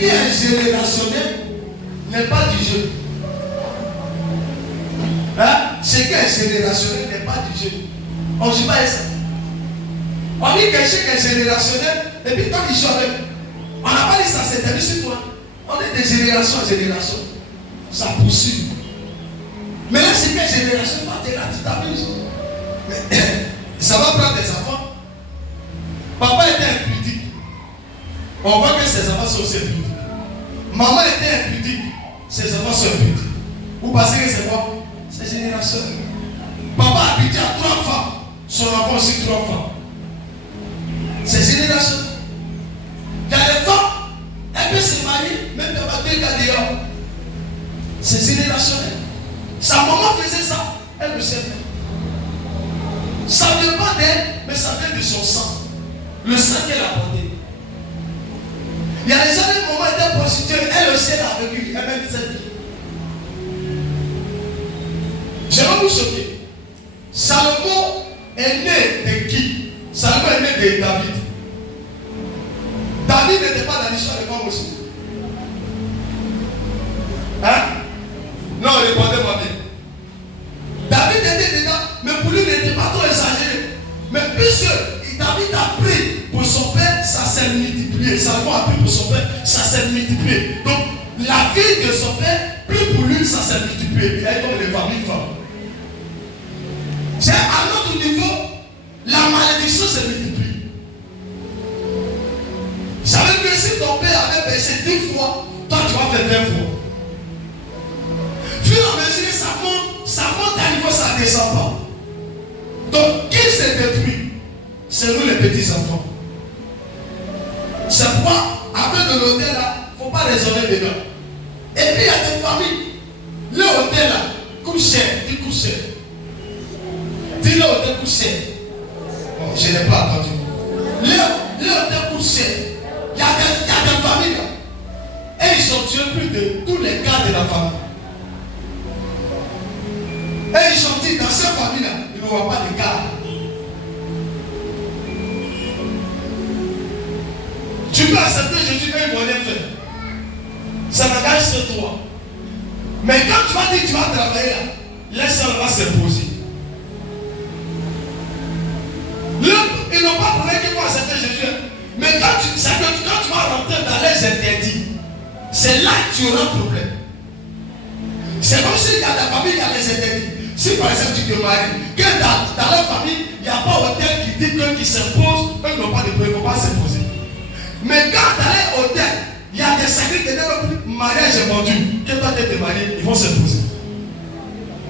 qui est générationnel n'est pas du jeu. Hein? Ce qui est générationnel n'est pas du jeu. On ne joue pas ça. On dit quelque chose qui est générationnel, et puis quand il joue avec, on n'a pas dit ça, c'est terminé sur toi. On est de génération en génération. Ça poursuit. Mais là, c'est quelle génération? Tu es là, tu t'amuses. Ça va prendre des enfants. Papa était impudique. On voit que ses enfants sont aussi impudiques. Maman était impudique. Ses enfants sont impudiques. Vous pensez que c'est quoi? C'est génération. Papa a habité à 3 femmes. Son enfant aussi 3 femmes. C'est génération. Il y a des femmes, elles peuvent se marier, même dans ma 2 gars dehors. C'est générationnel. Sa maman faisait ça, elle le sait faire. Ça ne vient pas d'elle, mais ça vient de son sang. Le sang qu'elle a porté. Il y a des gens, les mamans étaient prostituées, elle aussi elle a vécu, elle même cette vie. Je vais vous choquer. Salomon est né de qui? Salomon est né de David. David n'était pas dans l'histoire de femmes aussi. Hein? Non, répondez-moi bien. David était dedans, mais pour lui, il n'était pas trop exagéré. Mais puisque David a pris pour son père, ça s'est multiplié. Salomon a pris pour son père, ça s'est multiplié. Donc, la vie de son père, plus pour lui, ça s'est multiplié. Il y a comme les familles femmes. C'est à notre niveau, la malédiction se multiplie. Ça veut dire que si ton père avait péché 10 fois, toi tu vas faire 20 fois. Puis en mesure, ça monte à niveau, ça ne descend pas. Donc, qui s'est détruit? C'est nous les petits enfants. C'est pourquoi, avec de l'hôtel là, il ne faut pas raisonner dedans. Et puis il y a des familles, le hôtel là, coûte cher, il coûte cher. Dis le hôtel coûte cher. Bon, je n'ai pas entendu. Le hôtel coûte cher. Il y a des familles là. Et ils ont tué plus de tous les gars de la famille. Et ils ont dit dans cette famille là, il n'y aura pas de gars. Tu peux accepter Jésus quand il ne va rien faire. Ça n'engage que toi. Mais quand tu vas dire que tu vas travailler là, laisse-le va s'imposer. Ils n'ont pas trouvé qu'il faut accepter Jésus. Mais quand tu vas rentrer dans les interdits, c'est là que tu auras un problème. C'est comme s'il y a la famille, il y a les interdits. Si par exemple tu te maries, que dans leur famille, il n'y a pas hôtel qui dit qu'eux qui s'imposent, eux n'ont pas de problème, ils ne vont pas s'imposer. Mais quand dans les hôtels, il y a des sacrés qui n'ont plus mariage est vendu, que toi tu es marié, ils vont s'imposer.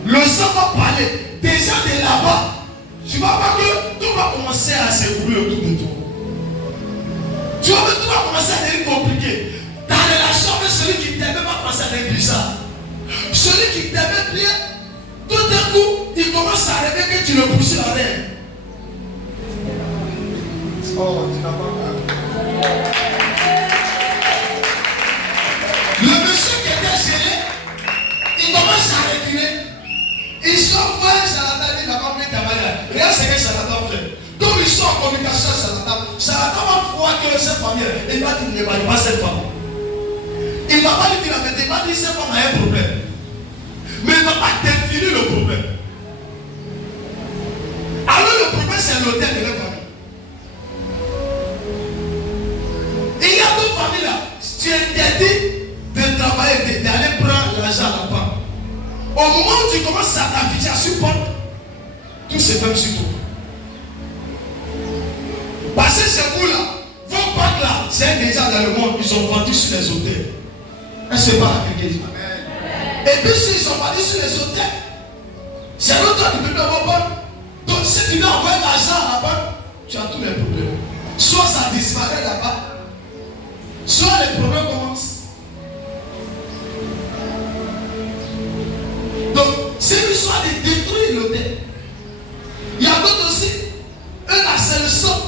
Le sang va parler. Déjà de là-bas, tu vas voir que tout va commencer à s'écouler autour de toi. Tu vas voir que tout va commencer à devenir compliqué. Dans la relation avec celui qui t'aimait va commencer à devenir bizarre. Celui qui t'aimait bien, tout d'un coup, il commence à rêver que tu le pousses en l'air. Oh, tu n'as pas mal. Le monsieur qui était géré, il commence à reculer. Ils sont frères, Jonathan, il n'a pas pris ta manière. Regarde ce que Jonathan fait. Comme ils sont en communication avec Jonathan va voir que cette famille, il va dire qu'il ne va pas cette femme. Il ne va pas lui dire la vérité, il va dire que cette femme a un problème. Mais il ne va pas définir le problème. Alors le problème, c'est l'hôtel de la famille. Il y a d'autres familles là, tu es interdit de travailler, d'aller prendre l'argent à la banque. Au moment où tu commences à t'afficher, à supporter, tout se fait sur toi. Parce que ces vous là, vos banques là, c'est déjà dans le monde, ils ont vendu sur les hôtels. Est-ce que c'est pas la Amen. Et puis s'ils sont vendus sur les hôtels, c'est l'autre qui peut donner vos banques. Donc si tu dois envoyer l'argent à la banque, tu as tous les problèmes. Soit ça disparaît là-bas, soit les problèmes commencent. Donc, c'est l'histoire de détruire l'hôtel. Il y a d'autres aussi. Eux là, c'est le sang.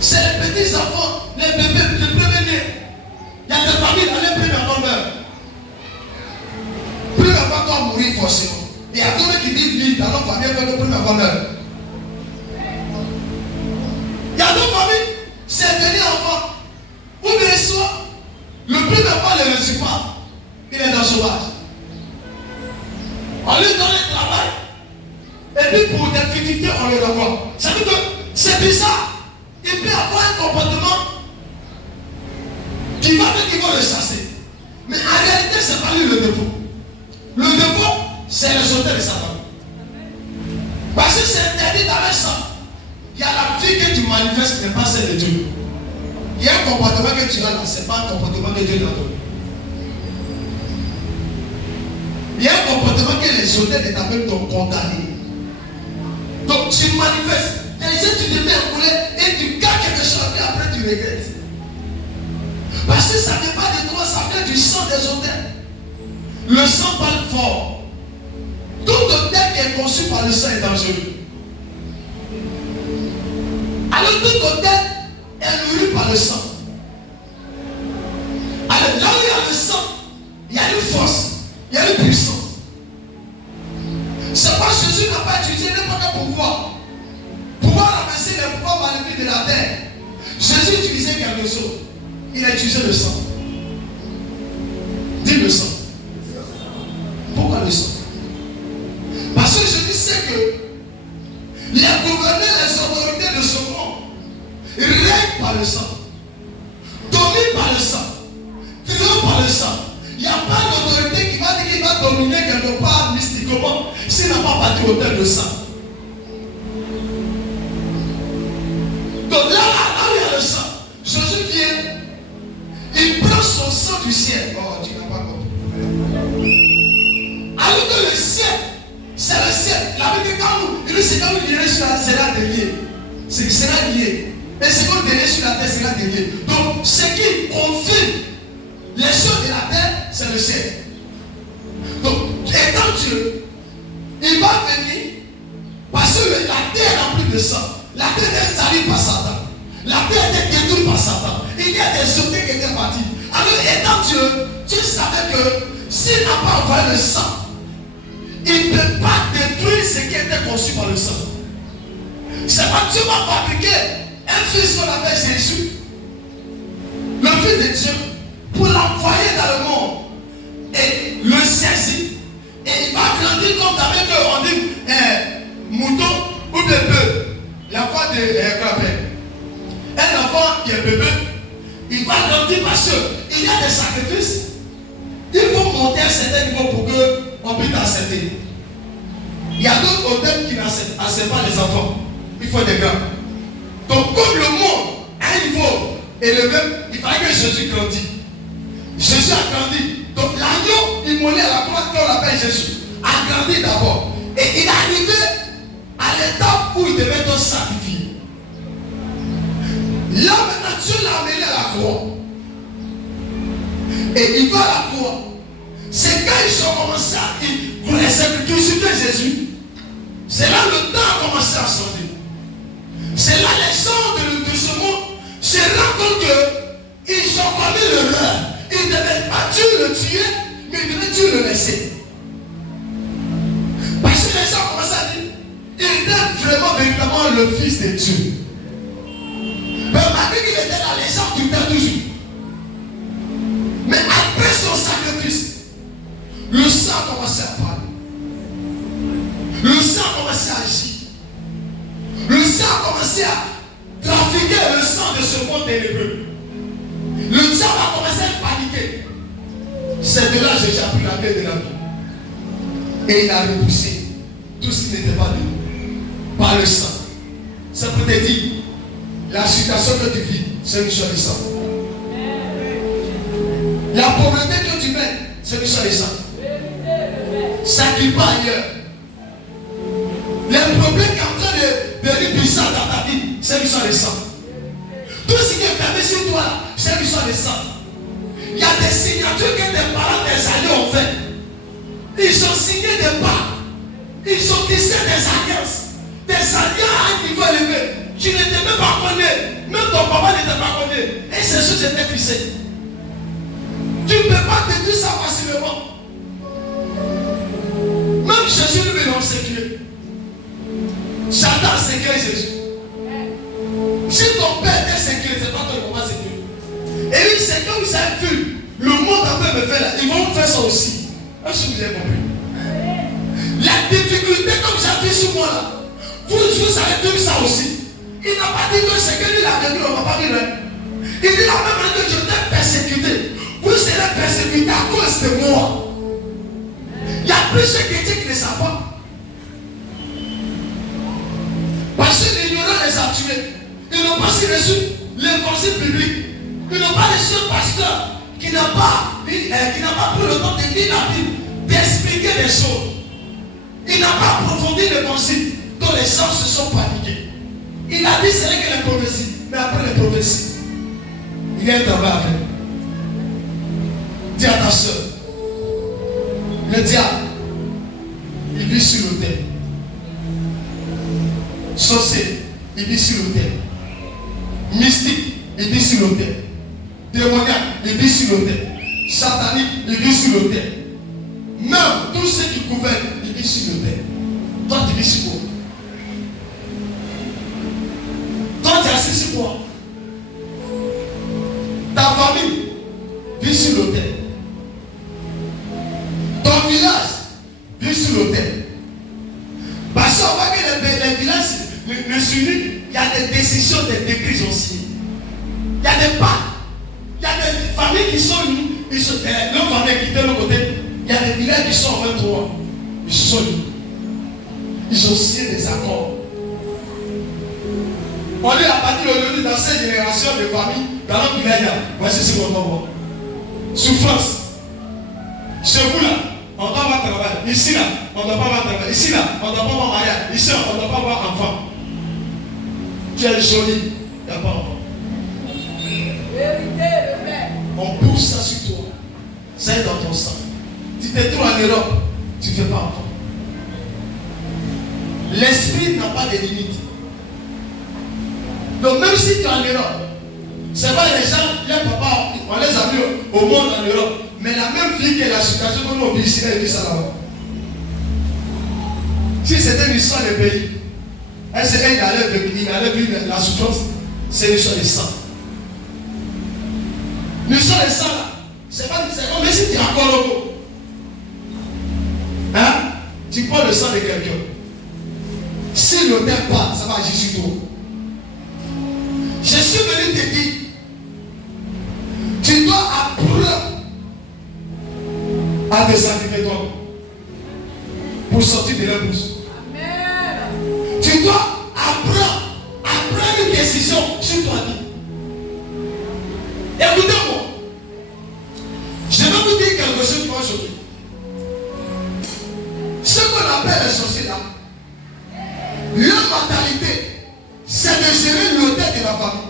C'est les petits enfants, les bébés, les premiers-nés. Il y a des familles dans les premiers enfants meurent. Plus l'enfant doit mourir forcément. Il y a d'autres qui disent vivre dans leur famille, le premier enfant meurt. Il y a d'autres familles, c'est un dernier enfant. Ou bien soit, sauvage. On lui donne le travail. Et puis pour des difficultés, on le renvoie. Ça veut dire que c'est bizarre. Il peut avoir un comportement qui va faire qu'il va le chasser. Mais en réalité, ce n'est pas lui le défaut. Le défaut, c'est le sauteur de sa famille. Parce que c'est interdit dans le sang. Il y a la vie que tu manifestes, mais pas celle de Dieu. Il y a un comportement que tu as là, ce n'est pas un comportement que Dieu t'a donné. Il y a un comportement que les auteurs de ta même t'ont condamné. Donc tu manifestes. Il y a des gens tu te mets à couler et tu gardes quelque chose et après tu regrettes. Parce que ça ne vient pas de toi, ça vient du sang des auteurs. Le sang parle fort. Tout auteur qui est conçu par le sang est dangereux. Alors tout auteur est nourri par le sang. Alors là où il y a le sang, il y a une force. Il y a une puissance. C'est pas Jésus n'a pas utilisé n'importe quel pouvoir. Pouvoir ramasser les pouvoirs maléfiques de la terre. Jésus utilisait quelque chose. Il a utilisé le sang. Dis le sang. Pourquoi le sang? Parce que Jésus sait que les gouverneurs, les autorités de ce monde règnent par le sang, dominent par le sang, triomphent par le sang. Il n'y a pas d'autorité qui va dire qu'il va dominer quelque part mystiquement s'il n'a pas battu au de sang. Donc là où il y a le sang, Jésus vient, il prend son sang du ciel. Oh, tu n'as pas compris. Alors que le ciel, c'est le ciel. La Bible dit quand nous, il dit c'est quand vous lirez sur la terre, sera délié. C'est sera lié. Et ce qu'on délié sur la terre sera délié. Donc, ce qui confirme les choses de la terre, c'est le ciel. Donc, étant Dieu, il va venir parce que la terre est remplie de sang. La terre est salie par Satan. La terre est détruite par Satan. Il y a des sautés qui étaient partis. Alors, étant Dieu, Dieu savait que s'il n'a pas envoyé le sang, il ne peut pas détruire ce qui était conçu par le sang. C'est pas Dieu va fabriquer un fils qu'on appelle Jésus, le fils de Dieu, pour l'envoyer dans le monde et le saisir. Et il va grandir comme avec on dit mouton ou bébé. L'enfant de un enfant qui est bébé, il va grandir parce qu'il y a des sacrifices. Il faut monter à un certain niveau pour qu'on puisse accepter. Il y a d'autres hôtels qui n'acceptent pas les enfants. Il faut des grands. Donc comme le monde à un niveau élevé, il fallait que Jésus grandisse. Jésus a grandi. Donc l'agneau immolé à la croix, qu'on l'appelle Jésus, a grandi d'abord. Et il est arrivé à l'étape où il devait être sacrifié. Là maintenant, Dieu l'a amené à la croix. Et il va à la croix. C'est quand ils ont commencé à crucifier Jésus. C'est là le temps a commencé à changer. C'est là les gens de ce monde se rendent compte qu'ils ont commis l'erreur. Ils ne devaient pas Dieu le tuer, mais ils devaient Dieu le laisser. Parce que les gens commencent à dire, il était vraiment, véritablement le fils de Dieu. Mais malgré qu'il était là, les gens doutaient toujours. Mais après son sacrifice, le sang a commencé à parler. Le sang a commencé à agir. Le sang a commencé à trafiquer le sang de ce monde ténébreux. Le sang a commencé à paniquer. C'est de là que j'ai appris la paix de la vie. Et il a repoussé tout ce qui n'était pas de nous. Par le sang. Ça peut te dire, la situation que tu vis, c'est une chose de sang. La pauvreté que tu mets, c'est une chose de sang. Ça ne vit pas ailleurs. Les problèmes qui sont en train de devenir bizarres dans ta vie, c'est une chose de sang. Tout ce qui est fermé sur toi, c'est une chose de sang. Il y a des signatures que tes parents, tes alliés ont fait. Ils ont signé des pas. Ils ont tissé des alliances. Des alliances à un niveau élevé. Tu ne t'es même pas connu. Même ton papa ne t'a pas connu. Et ces choses étaient tissées. Tu ne peux pas te dire ça facilement. Même Jésus lui est séculier. Satan séculier Jésus. Si ton père est séculier, c'est pas ton papa séculier. Et lui, c'est comme ils avaient vu le monde en train de faire là. Ils vont faire ça aussi. Est-ce que vous avez compris? La difficulté comme j'ai vu sur moi là, vous avez vu ça aussi. Il n'a pas dit que c'est que lui l'a vécu, on ne va pas vivre. Il dit la même manière que je t'ai persécuté. Vous serez persécuté à cause de moi. Il y a plusieurs chrétiens qui ne savent pas. Parce que l'ignorant les a tués. Ils n'ont pas reçu l'évangile biblique. Ils n'ont pas reçu un pasteur qui n'a pas pris le temps de lire la Bible, d'expliquer les choses. Il n'a pas approfondi l'évangile, dont les gens se sont paniqués. Il a dit c'est vrai que les prophéties, mais après les prophéties, il y a un travail à faire. Dis à ta soeur, le diable, il vit sur l'autel. Sorcier, il vit sur l'autel. Mystique, il vit sur l'autel. Démoniaque, il vit sur l'autel. Satanique, il vit sur l'autel. Même tous ceux qui gouvernent, ils vivent sur l'autel. Toi, tu vis sur quoi? Toi, tu es assis sur quoi? Ta famille vit sur l'autel. Ton village vit sur l'autel. Parce qu'on voit que les villages ne s'unissent, il y a des décisions, des décrets aussi. Il y a des pas. Il y a des familles qui sont unies. L'autre famille qui était de l'autre côté. Il y a des villages qui sont en 23. Ils se sont unis. Ils ont signé des accords. On est à partir d'aujourd'hui dans cette génération de familles, dans notre village, voici ce qu'on doit voir. Souffrance. Chez vous là, on doit avoir travail. Ici là, on ne doit pas avoir travail. Ici là, on ne doit pas avoir mariage. Ici, on ne doit pas avoir enfant. Tu es joli, il n'y a pas enfant. On pousse ça sur toi. Ça est dans ton sang. Tu te trouves en Europe, tu ne fais pas enfant. L'esprit n'a pas de limite. Donc même si tu es en Europe, c'est pas les gens, les papas, on les a mis au monde en Europe. Mais la même vie que la situation que nous vivons ici, elle vit ça là-bas. Si c'était une histoire de pays, il allait vivre la souffrance, c'est l'histoire de sang. L'histoire de sang là, c'est comme si tu es encore loco. Hein? Tu prends le sang de quelqu'un. Si le terre part, ça va agir sur toi. Je suis venu te dire, tu dois apprendre à te sacrifier toi pour sortir de la bouche. Tu dois apprendre à prendre une décision sur toi vie. Écoutez-moi, je vais vous dire quelque chose qui va choquer. Ce qu'on appelle les sorciers là, leur mentalité, c'est de gérer l'autel de la famille.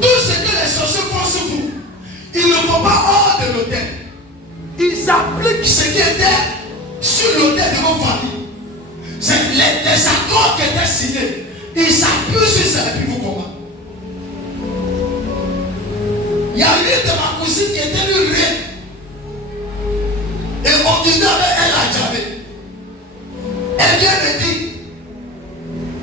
Tout ce que les sorciers font sur vous, ils ne font pas hors de l'autel. Ils appliquent ce qui était sur l'autel de vos familles. C'est les accords qui étaient signés. Ils s'appuient sur ça et puis vous